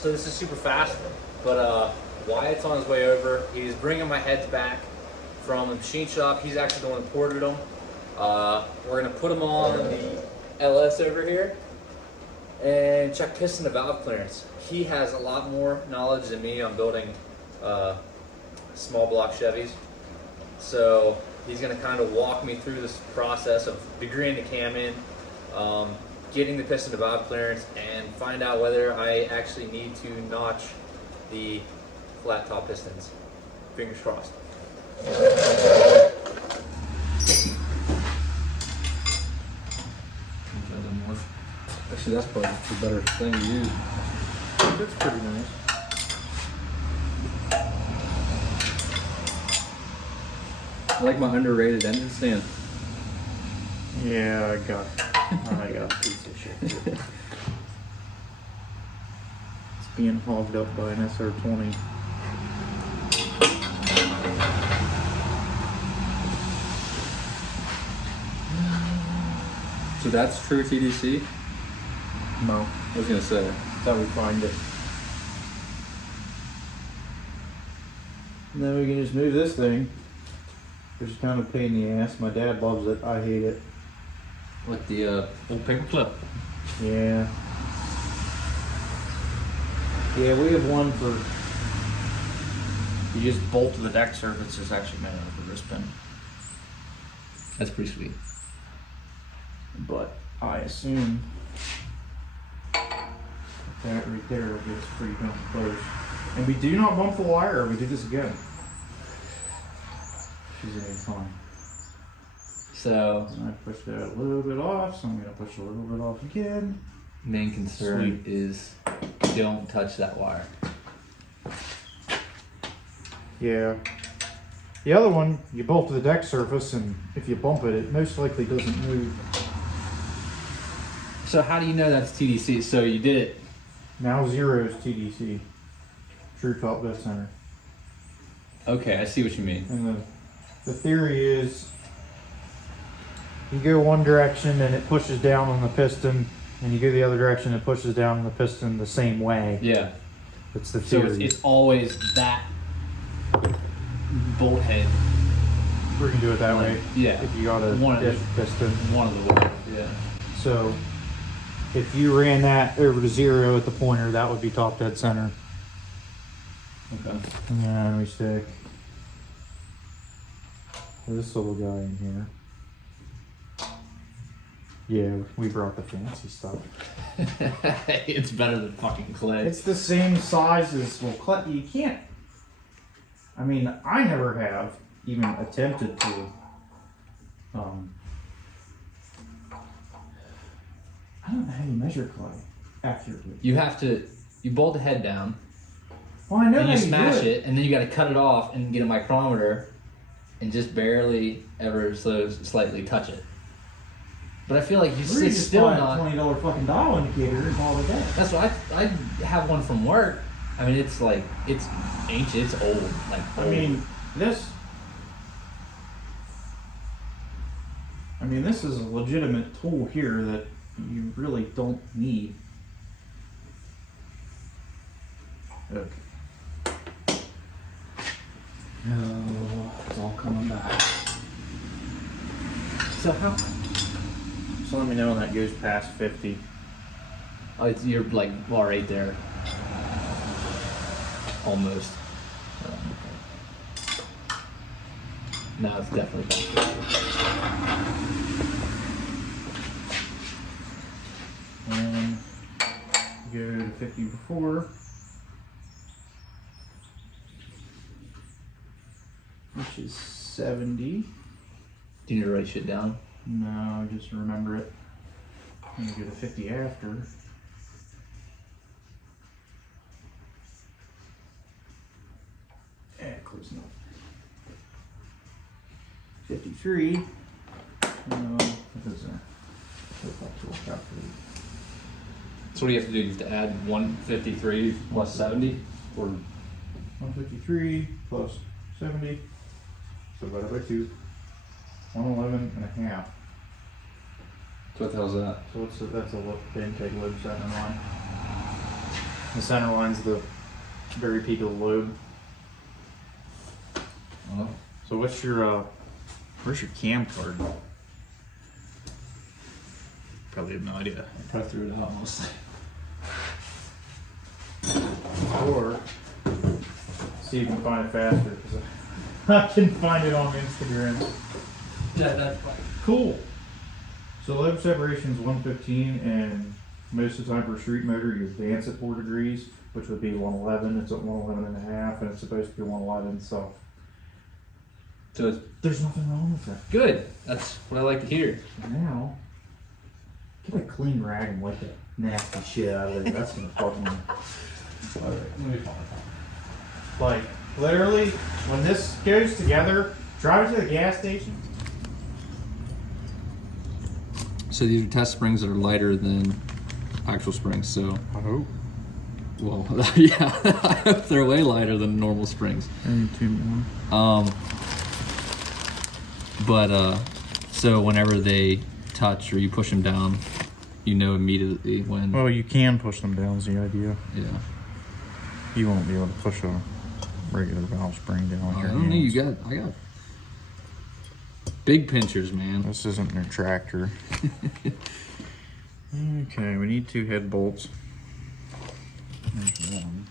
So this is super fast, but Wyatt's on his way over. He's bringing my heads back from the machine shop. He's actually the one that ported them. We're gonna put them on the LS over here and check piston to valve clearance. He has a lot more knowledge than me on building small block Chevys. So he's gonna kind of walk me through this process of degreeing the cam in, getting the piston to valve clearance, and find out whether I actually need to notch the flat top pistons. Fingers crossed. Actually, that's probably the better thing to use. That's pretty nice. I like my underrated engine stand. Yeah, I got a piece of shit too. It's being hogged up by an SR20. So that's true TDC? No, I was gonna say. that's how we find it. And then we can just move this thing, which is kind of a pain in the ass. My dad loves it. I hate it. Like the old paper clip. Yeah. Yeah, we have one for. You just bolt to the deck surface. It's actually made out of a wristband. That's pretty sweet. But I assume that right there gets pretty damn close. And we do not bump the wire. We do this again. She's gonna be fine. So I pushed that a little bit off, so I'm gonna push a little bit off again. main concern is don't touch that wire. Yeah. The other one, you bolt to the deck surface, and if you bump it, it most likely doesn't move. So how do you know that's TDC? So you did it. Now 0 is TDC. True top dead center. Okay, I see what you mean. And the theory is you go one direction and it pushes down on the piston, and you go the other direction and it pushes down on the piston the same way. Yeah. It's the So theory. it's always that bolt head. We can do it that way. Yeah. If you got a One of diff the- piston. One of the ways. Yeah. So if you ran that over to 0 at the pointer, that would be top dead center. Okay. And then we stick this little guy in here. Yeah, we brought the fancy stuff. It's better than fucking clay. It's the same size as, well, clay. You can't. I mean, I never have even attempted to. I don't know how you measure clay accurately. You have to, you bolt the head down, Well, I know and how you you smash do it, and then you got to cut it off and get a micrometer, and just barely ever so slightly touch it. But I feel like you Really it's just still buy not. a $20 fucking dial indicator and call it a day. That's what I have one from work. I mean, it's like it's ancient, it's old. Like I old. mean, this is a legitimate tool here that you really don't need. Okay. Oh, it's all coming back. So how? So let me know when that goes past 50. Oh, you're like well, right there, almost. No, it's definitely not. And go to 50 before. Which is 70. Do you need to write shit down? No, just remember it. I'm gonna go to 50 after. Yeah, close enough. 53. What does that? Calculate. So what do you have to do? You have to add 153 plus 70, or 153 plus 70. So divided by 2. 111 and a half. what the hell's that? So that's a intake load 7 line. The center line's the very peak of the lobe. Oh. So what's your where's your cam card? Probably have no idea. I probably threw it out almost. Or see if you can find it faster, because I can find it on Instagram. Yeah, that's fine. Cool. So lobe separation is 115, and most of the time for a street motor you advance it 4 degrees, which would be 111. It's at 111 and a half, and it's supposed to be 111. So So it's there's nothing wrong with that. good. That's what I like to hear. Now, get a clean rag and wipe that nasty shit out of there. That's gonna fucking Alright, let me find it. like literally when this goes together. Drive it to the gas station. So these are test springs that are lighter than actual springs, so I hope. well yeah, I hope they're way lighter than normal springs. I need 2 more. But so whenever they touch or you push them down, you know immediately when Well, you can push them down. Is the idea? yeah. You won't be able to push a regular valve spring down with I your don't know, hands. I got big pinchers, man. This isn't your tractor. Okay, we need 2 head bolts. There's one.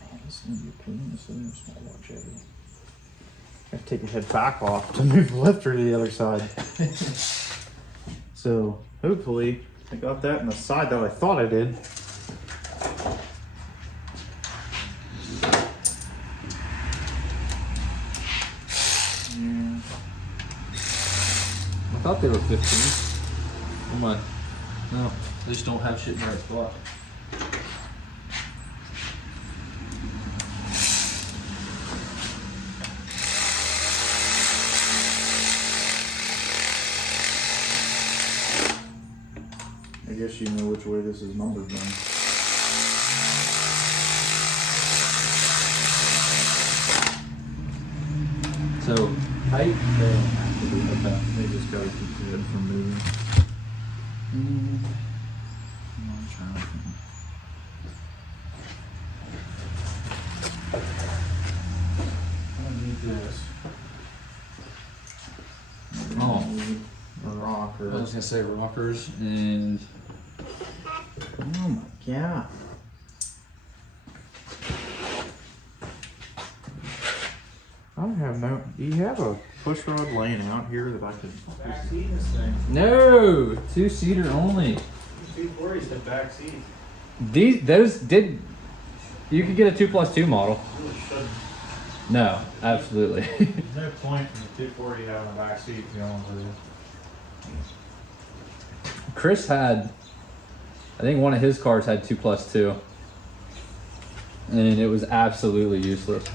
Man, this is gonna be a pain. This is a small watch heavy. I have to take the head back off to move the lifter to the other side. So hopefully I got that in the side that I thought I did. I thought they were 15. Come on. No, they just don't have shit in the right spot. I guess you know which way this is numbered then. So height, they don't have to be okay. They just gotta keep the head from moving. I'm trying to think. I need this. Oh. A rocker. I was gonna say rockers and Oh my god. I don't have no. Do you have a push rod laying out here that I could backseat this thing? no 2-seater only. 240s the backseat. Those did. You could get a 2+2 model. Really shouldn't. No, absolutely. There's no point in the 240 having a backseat to be honest with you. Chris had, I think one of his cars had 2+2, and it was absolutely useless.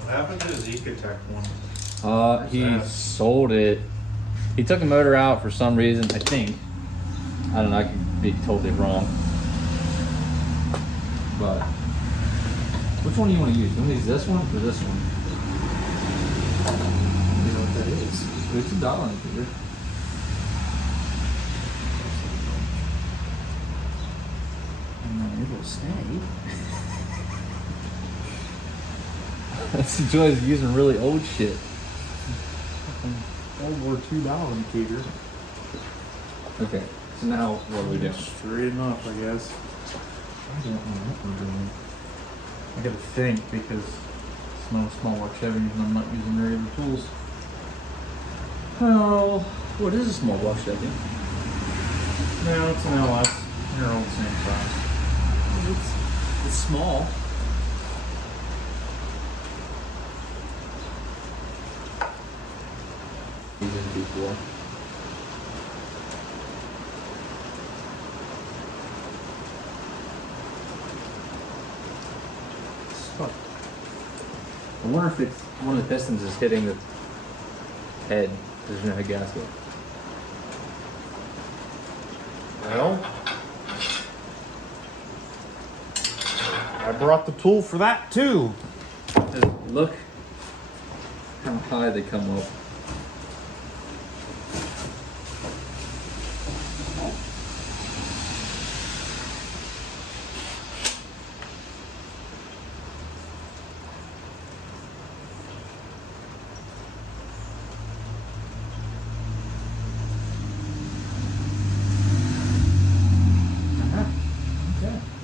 What happened to his Ecotech one? He Sad. sold it. He took the motor out for some reason, I think. I don't know, I could be totally wrong. But which one do you want to use? You want to use this one or this one? You know what that is? It's $1 in here. And it'll stay. That's the joy of using really old shit. World War II dial indicator. Okay, so now what are we doing? Straight enough, I guess. I don't know what we're doing. I gotta think because it's not a small watch heavy and I'm not using regular tools. Oh, what is a small wash I think? No, it's an LS. They're all the same size. It's small. He's in before. Stuck. I wonder if it's one of the pistons is hitting the head. There's no head gasket. Well, I brought the tool for that too. Look how high they come up.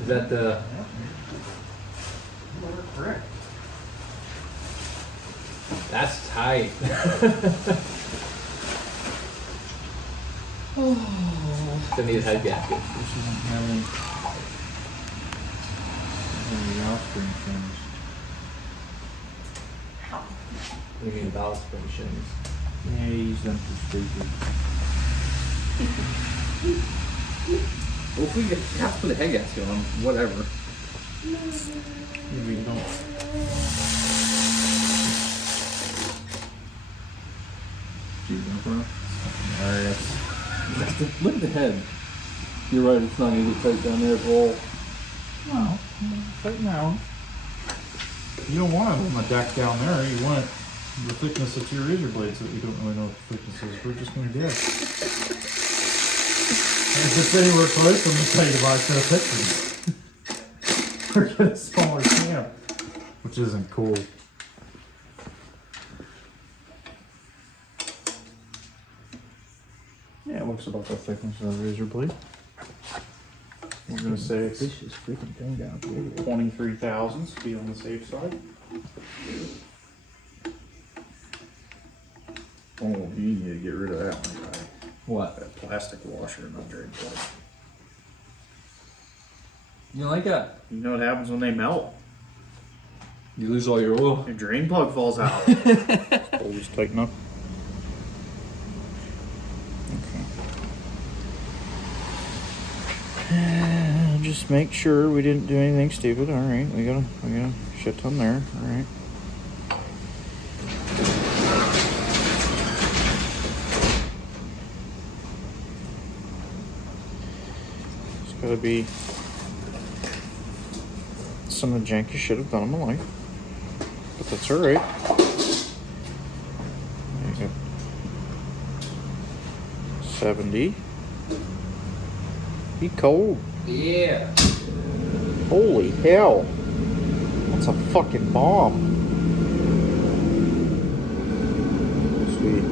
Is that the? You are correct. That's tight. Still need a head gasket. This isn't having the offspring fins. We need valve spring shims. Yeah, use them for speakers. Well, if we have to put a head gasket on, whatever. Maybe you don't. Alright. Look at the head. You're right, it's not going to get tight down there at all. No, tighten down. You don't want it on the deck down there. You want it the thickness of your razor blades that you don't really know what the thickness is. We're just going to guess. If it's anywhere close, I'm going to tell you to buy a set of Pistons. Or get a smaller cam, which isn't cool. Yeah, it looks about the thickness of a razor blade. We're going to say it's Vicious freaking thing down here. 23 thousandths to be on the safe side. Oh, you need to get rid of that one, guy. What? That plastic washer in the drain plug. You don't like that? You know what happens when they melt? You lose all your oil. Your drain plug falls out. Always tighten up. Okay. Just make sure we didn't do anything stupid. All right, we got a shit ton there. All right. It's gotta be some of the jank you should have done in my life, but that's all right. There you go. 70. Be cold. Yeah. Holy hell. That's a fucking bomb. Sweet.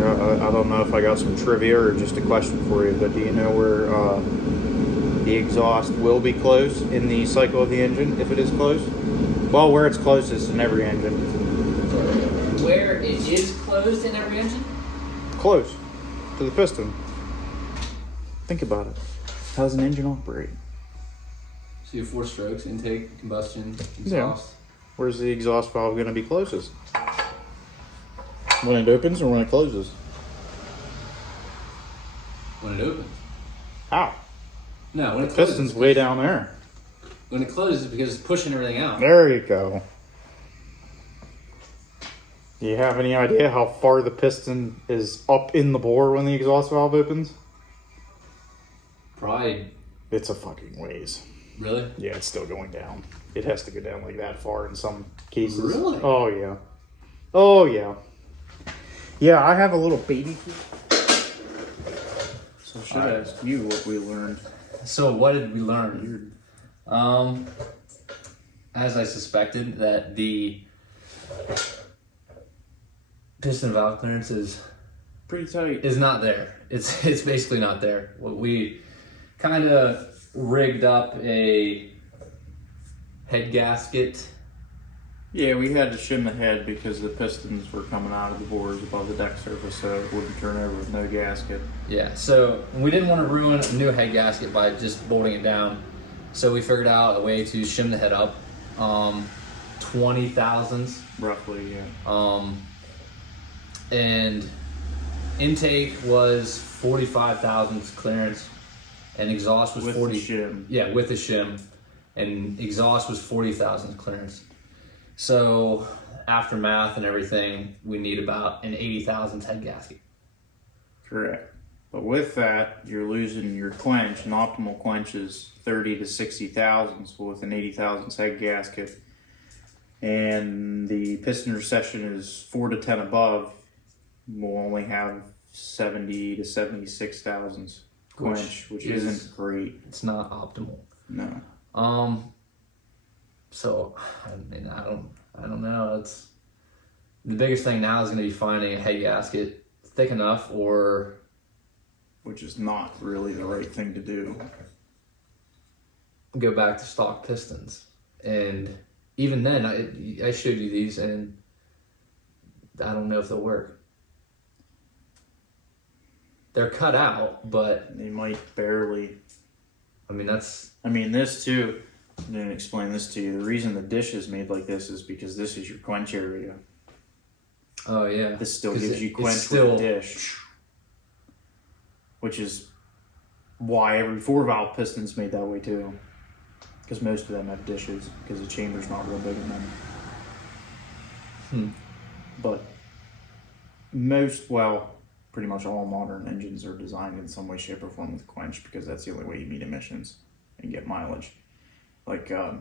I don't know if I got some trivia or just a question for you, but do you know where the exhaust will be closed in the cycle of the engine if it is closed? Well, where it's closest in every engine. Where it is closed in every engine? Close to the piston. Think about it. How does an engine operate? So you have 4 strokes: intake, combustion, exhaust. Where's the exhaust valve going to be closest? When it opens or when it closes? When it opens. How? No, when it The closes. piston's way down there. When it closes, because it's pushing everything out. There you go. Do you have any idea how far the piston is up in the bore when the exhaust valve opens? Probably. It's a fucking ways. Really? Yeah, it's still going down. It has to go down like that far in some cases. Really? Oh, yeah. Oh, yeah. Yeah, I have a little baby here. So should I ask you what we learned? So what did we learn? As I suspected, that the piston valve clearance is Pretty tight. not there. It's basically not there. We kind of rigged up a head gasket. Yeah, we had to shim the head because the pistons were coming out of the bores above the deck surface, so it wouldn't turn over with no gasket. Yeah, so we didn't want to ruin a new head gasket by just bolting it down. So we figured out a way to shim the head up 20 thousandths. Roughly, yeah. And intake was 45 thousandths clearance, and exhaust was With 40. the shim. Yeah, with the shim, and exhaust was 40 thousandths clearance. So after math and everything, we need about an 80 thousandths head gasket. Correct. But with that, you're losing your quench. An optimal quench is 30 to 60 thousandths with an 80 thousandths head gasket. And the piston recession is 4 to 10 above. We'll only have 70 to 76 thousandths quench, which isn't great. It's not optimal. No. So I mean, I don't know. It's the biggest thing now is going to be finding a head gasket thick enough, or Which is not really the right thing to do. go back to stock pistons, and even then, I showed you these, and I don't know if they'll work. They're cut out, but They might barely. I mean that's This too. I didn't explain this to you. The reason the dish is made like this is because this is your quench area. oh yeah. This still 'Cause gives you it's quench still, with the dish, which is why every 4-valve piston's made that way too. Because most of them have dishes because the chamber's not real big in them. But pretty much all modern engines are designed in some way, shape, or form with quench because that's the only way you meet emissions and get mileage. Like, I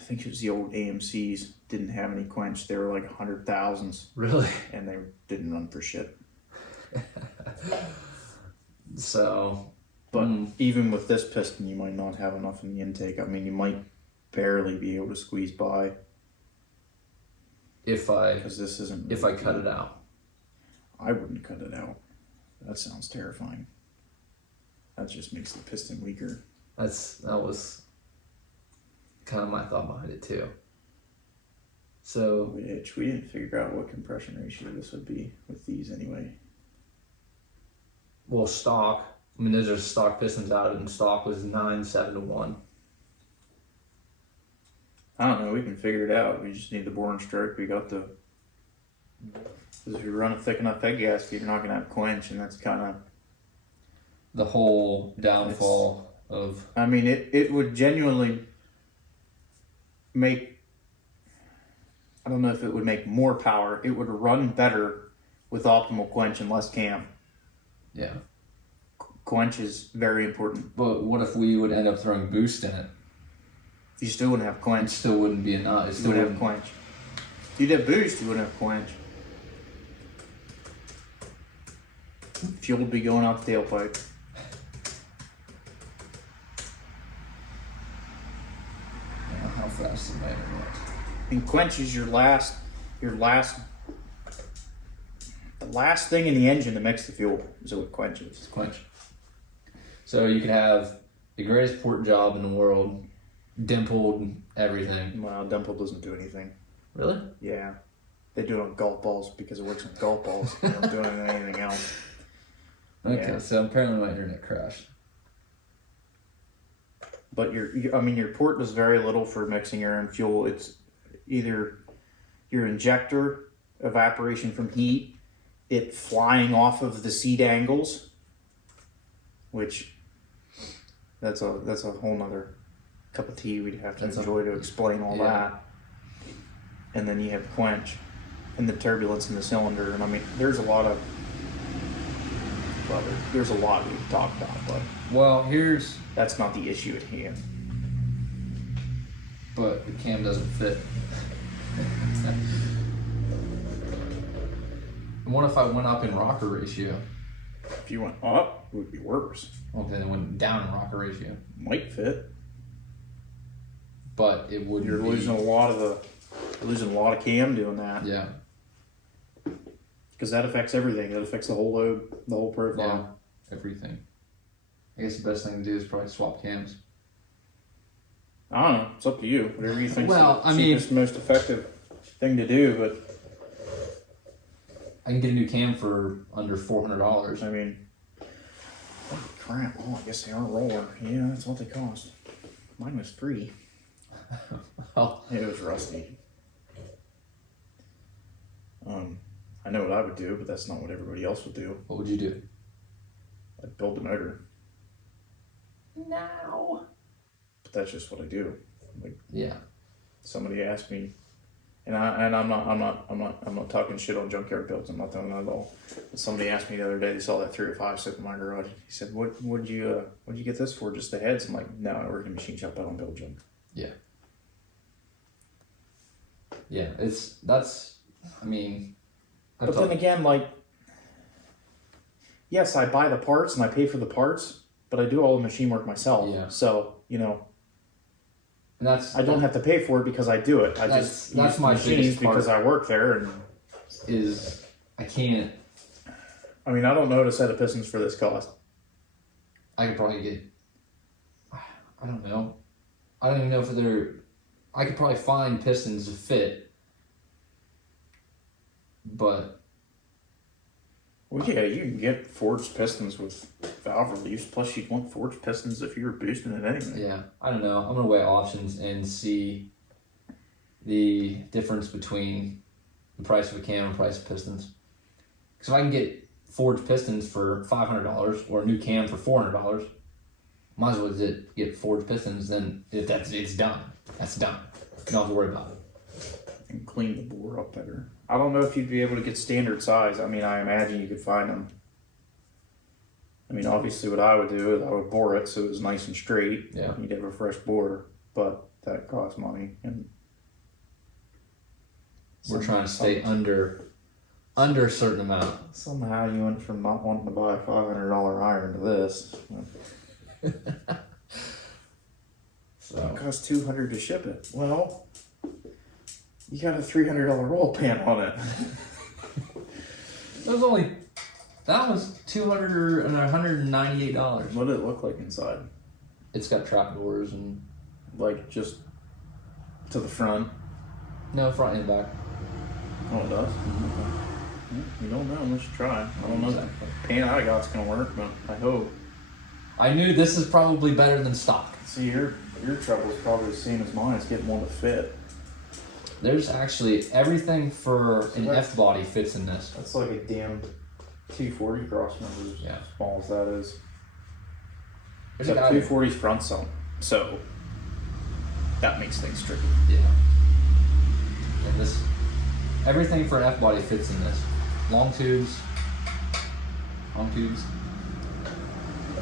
think it was the old AMCs didn't have any quench. They were like 100,000s, really. and they didn't run for shit. So, But even with this piston, you might not have enough in the intake. I mean, you might barely be able to squeeze by if because this isn't. I cut it out, I wouldn't cut it out. That sounds terrifying. That just makes the piston weaker. that was kind of my thought behind it too. So, Which we didn't figure out what compression ratio this would be with these anyway. well, stock. I mean, those are stock pistons out, and stock was 9.7 to 1. I don't know. We can figure it out. We just need the bore and stroke. We got the. Because if you run a thick enough head gasket, you're not going to have quench, and that's kind of. The whole downfall of. I mean, it would genuinely make. I don't know if it would make more power. It would run better with optimal quench and less cam. Yeah. Quench is very important. But what if we would end up throwing boost in it? You still wouldn't have It quench. still wouldn't be enough. It You still wouldn't wouldn't. have quench. If you'd have boost, you wouldn't have quench. Fuel would be going out the tailpipe. How fast the motor was. And quench is the last thing in the engine to mix the fuel is what quench is. It's quench. So you could have the greatest port job in the world, dimpled, everything. Well, Dimple doesn't do anything. Really? Yeah. They do it on golf balls because it works on golf balls. They don't do it on anything else. Okay, Yeah. so apparently my internet crashed. But your port does very little for mixing your own fuel. It's either your injector, evaporation from heat, it flying off of the seat angles, which that's a whole nother cup of tea we'd have to enjoy to explain all that. And then you have quench and the turbulence in the cylinder. And I mean, there's a lot we've talked about, but Well, that's not the issue at hand. but the cam doesn't fit. And what if I went up in rocker ratio? If you went up, it would be worse. Well, then it went down in rocker ratio. Might fit. But it wouldn't. You're losing a lot of cam doing that. Yeah. Because that affects everything. That affects the whole load, the whole profile. Yeah. Everything. I guess the best thing to do is probably swap cams. I don't know. It's up to you. Whatever you think Well, is the cheapest, most effective thing to do. But I can get a new cam for under $400. I mean, oh, crap. Oh, I guess they are roller. Yeah, that's what they cost. Mine was free. Well, It was rusty. I know what I would do, but that's not what everybody else would do. what would you do? I'd build the motor. No. But that's just what I do. Like, Yeah. somebody asked me, and I'm not talking shit on junkyard builds. I'm not doing that at all. But somebody asked me the other day. They saw that 305 sitting in my garage. He said, "What'd you get this for? Just the heads?" I'm like, "No, I work in a machine shop. I don't build junk." Yeah. Yeah. But then again, like, yes, I buy the parts and I pay for the parts, but I do all the machine work myself. Yeah. So and that's I don't have to pay for it because I do it. I just that's use my machines biggest part. because I work there. And is I can't. I mean, I don't know what a set of pistons for this cost. I could probably get. I I don't know. I don't even know if they're. I could probably find pistons to fit, but Well, yeah, you can get forged pistons with valve release. Plus, you'd want forged pistons if you were boosting it anyway. yeah, I don't know. I'm gonna weigh options and see the difference between the price of a cam and price of pistons. Because if I can get forged pistons for $500 or a new cam for $400, might as well get forged pistons. Then it's done. That's done. You don't have to worry about it. And clean the bore up better. I don't know if you'd be able to get standard size. I mean, I imagine you could find them. I mean, obviously, what I would do is I would bore it so it was nice and straight. Yeah. You'd have a fresh bore, but that costs money. And We're trying to stay under a certain amount. somehow you went from not wanting to buy a $500 iron to this. So It costs $200 to ship it. Well, you got a $300 roll pan on it. that was $200 and $198. What did it look like inside? It's got trap doors and Like just to the front. no front and back. Oh, it does. You don't know unless you try. I don't know. Exactly. The pan I got's gonna work, but I hope. I knew this is probably better than stock. See, your trouble's probably the same as mine. It's getting one to fit. There's actually everything for an So F body fits in this. That's like a damn 240 cross member. Yeah. As small as that is. There's a Except guy- 240's front some, so that makes things tricky. Yeah. And this, everything for an F body fits in this. Long tubes.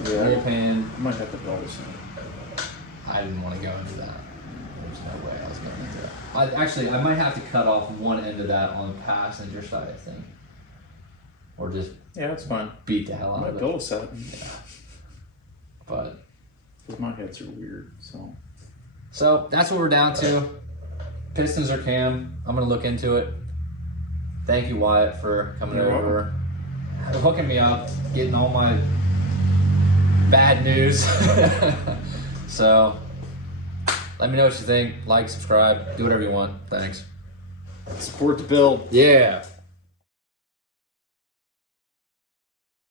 Roll pan. I might have to build this. I didn't want to go into that. There's no way I was going into that. I might have to cut off one end of that on the passenger side, I think. Or just Yeah, that's fine. beat the hell I out might of build it. a set. But Because my heads are weird, so that's what we're down to. Pistons or cam. I'm gonna look into it. Thank you, Wyatt, for coming You're over, hooking me up, getting all my bad news. So let me know what you think. Like, subscribe, do whatever you want. Thanks. Support the build. Yeah.